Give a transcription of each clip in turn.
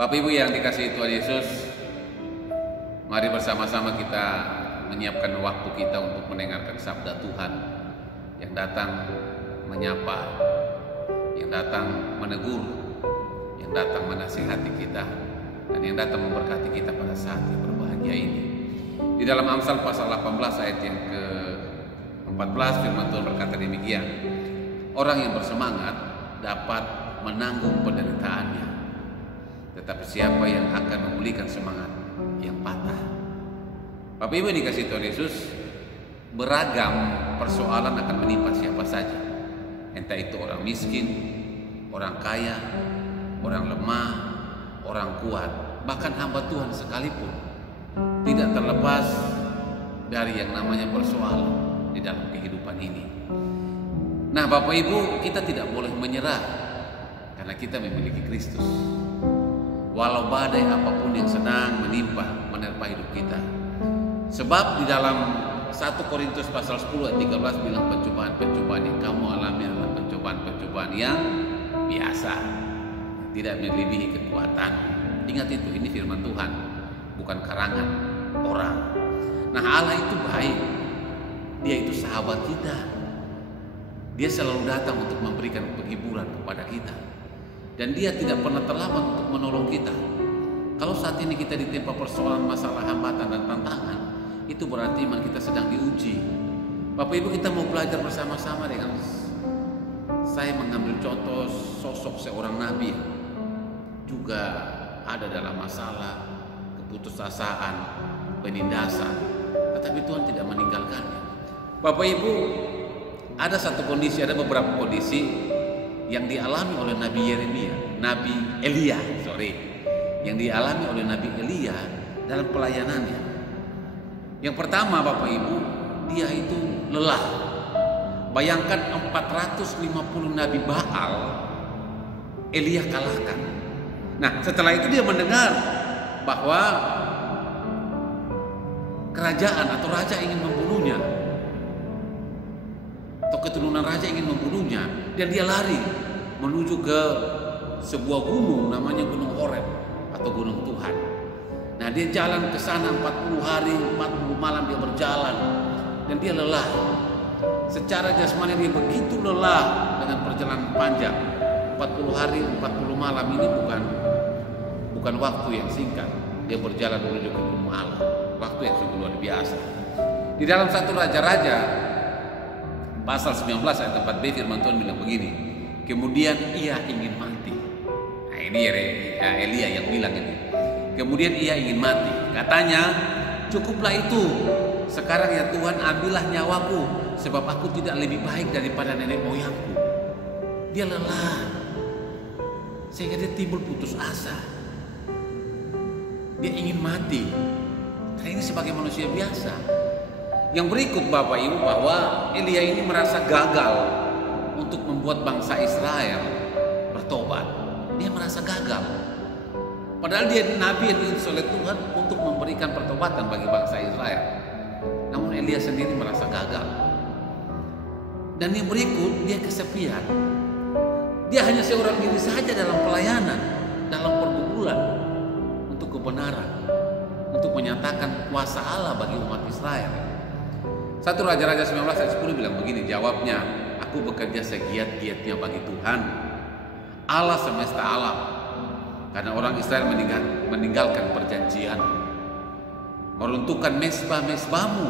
Bapak Ibu yang dikasihi Tuhan Yesus, mari bersama-sama kita menyiapkan waktu kita untuk mendengarkan sabda Tuhan yang datang menyapa, yang datang menegur, yang datang menasihati kita, dan yang datang memberkati kita pada saat yang berbahagia ini. Di dalam Amsal pasal 18 ayat yang ke-14 firman Tuhan berkata demikian, orang yang bersemangat dapat menanggung penderitaannya, tetapi siapa yang akan memulihkan semangat yang patah. Bapak Ibu dikasih Tuhan Yesus, beragam persoalan akan menimpa siapa saja, entah itu orang miskin, orang kaya, orang lemah, orang kuat, bahkan hamba Tuhan sekalipun, tidak terlepas dari yang namanya persoalan di dalam kehidupan ini. Nah Bapak Ibu, kita tidak boleh menyerah karena kita memiliki Kristus. Walau badai apapun yang sedang menerpa hidup kita. Sebab di dalam 1 Korintus pasal 10 ayat 13 bilang pencobaan-pencobaan yang kamu alami adalah pencobaan-pencobaan yang biasa, tidak melebihi kekuatan. Ingat itu, ini firman Tuhan, bukan karangan orang. Nah Allah itu baik, Dia itu sahabat kita. Dia selalu datang untuk memberikan penghiburan kepada kita, dan Dia tidak pernah terlambat untuk menolong kita. Kalau saat ini kita ditimpa persoalan, masalah, hambatan dan tantangan, itu berarti iman kita sedang diuji. Bapak Ibu, kita mau belajar bersama-sama dengan saya mengambil contoh sosok seorang nabi juga ada dalam masalah, keputusasaan, penindasan, tetapi Tuhan tidak meninggalkannya. Bapak Ibu, ada satu kondisi, ada beberapa kondisi yang dialami oleh Nabi Elia, yang dialami oleh Nabi Elia dalam pelayanannya. Yang pertama Bapak Ibu, dia itu lelah. Bayangkan 450 Nabi Baal Elia kalahkan. Nah setelah itu dia mendengar bahwa kerajaan atau raja ingin membunuhnya, atau keturunan raja ingin membunuhnya, dan dia lari menuju ke sebuah gunung namanya Gunung Horeb atau Gunung Tuhan. Nah dia jalan ke sana 40 hari 40 malam dia berjalan, dan dia lelah. Secara jasmani dia begitu lelah dengan perjalanan panjang. 40 hari 40 malam ini bukan waktu yang singkat. Dia berjalan menuju ke Gunung Allah, waktu yang sungguh luar biasa. Di dalam 1 Raja-Raja pasal 19 ayat 4b firman Tuhan bilang begini, kemudian ia ingin mati. Nah ini Elia yang bilang ini. Kemudian ia ingin mati. Katanya, cukuplah itu. Sekarang ya Tuhan, ambillah nyawaku, sebab aku tidak lebih baik daripada nenek moyangku. Dia lelah, sehingga dia timbul putus asa. Dia ingin mati. Dan ini sebagai manusia biasa. Yang berikut Bapak Ibu, bahwa Elia ini merasa gagal untuk membuat bangsa Israel bertobat. Dia merasa gagal. Padahal dia nabi yang diutus oleh Tuhan untuk memberikan pertobatan bagi bangsa Israel. Namun Elia sendiri merasa gagal. Dan yang berikut, dia kesepian. Dia hanya seorang diri saja dalam pelayanan, dalam pergumulan untuk kebenaran, untuk menyatakan kuasa Allah bagi umat Israel. 1 Raja-Raja 19 ayat 10 bilang begini jawabnya, aku bekerja segiat-giatnya bagi Tuhan, Allah semesta alam, karena orang Israel meninggalkan perjanjian, meruntuhkan mezbah-mezbahmu,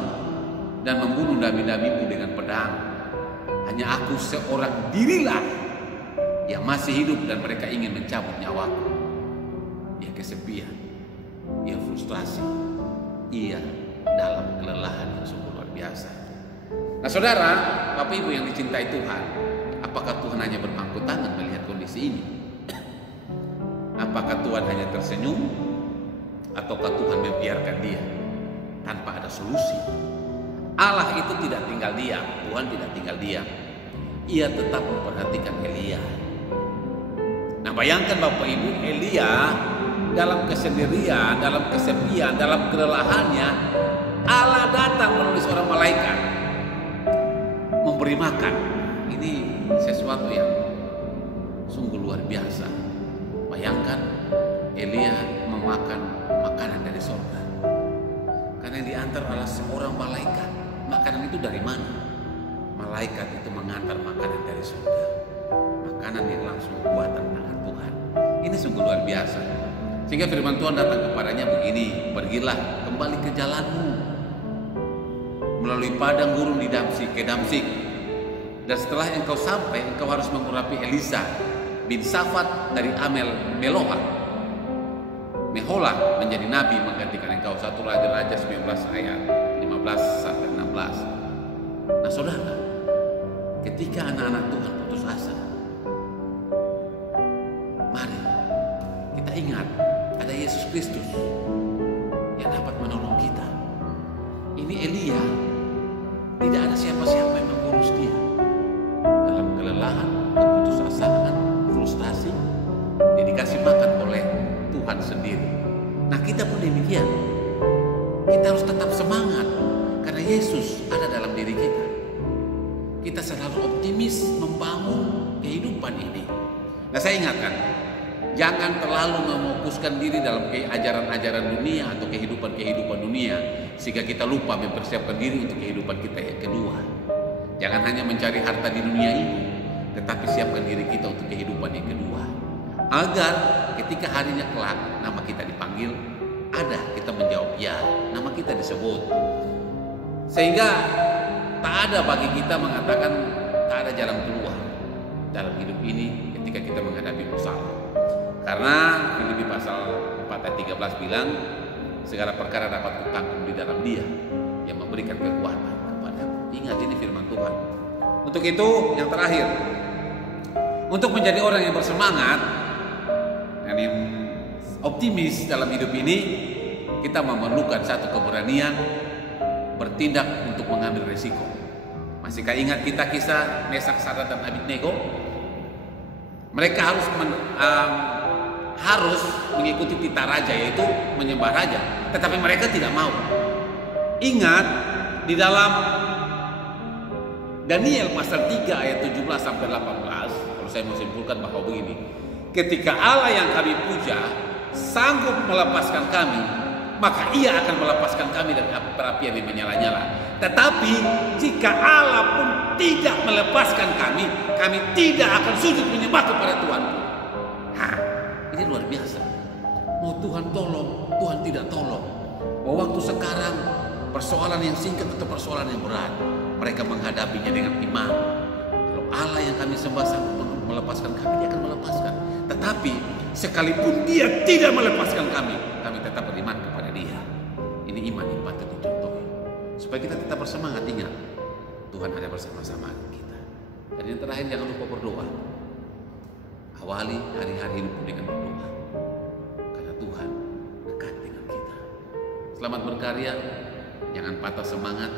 dan membunuh nabi-nabimu dengan pedang. Hanya aku seorang dirilah yang masih hidup, dan mereka ingin mencabut nyawaku. Ia kesepian, ia frustrasi, ia dalam kelelahan yang sungguh luar biasa. Nah saudara, Bapak Ibu yang dicintai Tuhan, apakah Tuhan hanya berpangku tangan melihat kondisi ini? Apakah Tuhan hanya tersenyum, ataukah Tuhan membiarkan dia tanpa ada solusi? Allah itu tidak tinggal diam, Tuhan tidak tinggal diam. Ia tetap memperhatikan Elia. Nah bayangkan Bapak Ibu, Elia dalam kesendirian, dalam kesepian, dalam kelelahannya, Allah datang melalui seorang malaikat memberi makan. Ini sesuatu yang sungguh luar biasa. Bayangkan Elia makan makanan dari surga. Karena yang diantar adalah seorang malaikat. Makanan itu dari mana? Malaikat itu mengantar makanan dari surga. Makanan yang langsung buatan tangan Tuhan. Ini sungguh luar biasa. Sehingga firman Tuhan datang kepadanya begini, pergilah kembali ke jalanmu melalui padang gurun di Damsik, ke Damsik. Dan setelah engkau sampai, engkau harus mengurapi Elisa bin Safat dari Mehola menjadi nabi menggantikan engkau. 1 Raja-Raja 19 ayat 15 sampai 16. Nah saudara, ketika anak-anak Tuhan putus asa, mari kita ingat ada Yesus Kristus yang dapat menolong kita. Ini Elia, tidak ada siapa-siapa yang mengurus dia. Dalam kelelahan, keputusasaan, frustasi, dia dikasih makan oleh Tuhan sendiri. Nah kita pun demikian. Kita harus tetap semangat karena Yesus ada dalam diri kita. Kita selalu optimis membangun kehidupan ini. Nah saya ingatkan, jangan terlalu memfokuskan diri dalam ajaran-ajaran dunia atau kehidupan dunia sehingga kita lupa mempersiapkan diri untuk kehidupan kita yang kedua. Jangan hanya mencari harta di dunia ini, tetapi siapkan diri kita untuk kehidupan yang kedua. Agar ketika harinya kelak nama kita dipanggil, ada kita menjawab ya, nama kita disebut. Sehingga tak ada bagi kita mengatakan tak ada jalan keluar dalam hidup ini ketika kita menghadapi masalah. Karena Filipi pasal 4 ayat 13 bilang, segala perkara dapat kutanggung di dalam Dia yang memberikan kekuatan kepadaku. Ingat, ini firman Tuhan. Untuk itu yang terakhir, untuk menjadi orang yang bersemangat dan yang optimis dalam hidup ini, kita memerlukan satu keberanian bertindak untuk mengambil resiko. Masihkah ingat kita kisah Mesak, Sadrak dan Abednego? Mereka harus mengikuti titah raja, yaitu menyembah raja, tetapi mereka tidak mau. Ingat di dalam Daniel pasal 3 ayat 17 sampai 18, kalau saya mau simpulkan bahwa begini, ketika Allah yang kami puja sanggup melepaskan kami, maka Ia akan melepaskan kami dari api perapian yang menyala-nyala. Tetapi jika Allah pun tidak melepaskan kami, kami tidak akan sujud menyembah kepada Tuhan. Ini luar biasa. Mau Tuhan tolong, Tuhan tidak tolong. Mau waktu sekarang persoalan yang singkat atau persoalan yang berat, mereka menghadapinya dengan iman. Kalau Allah yang kami sembah sanggup melepaskan kami, Dia akan melepaskan. Tetapi sekalipun Dia tidak melepaskan kami, kami tetap beriman kepada Dia. Ini iman yang patut dicontohi. Supaya kita tetap bersemangat, ingat Tuhan ada bersama-sama kita. Dan yang terakhir, jangan lupa berdoa. Awali hari-hari hidup dengan berdoa, karena Tuhan dekat dengan kita. Selamat berkarya, jangan patah semangat,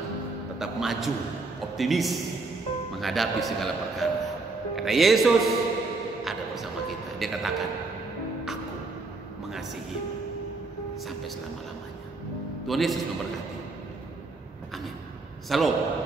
tetap maju, optimis menghadapi segala perkara. Karena Yesus ada bersama kita. Dia katakan, aku mengasihimu sampai selama-lamanya. Tuhan Yesus memberkati. Amin. Salam.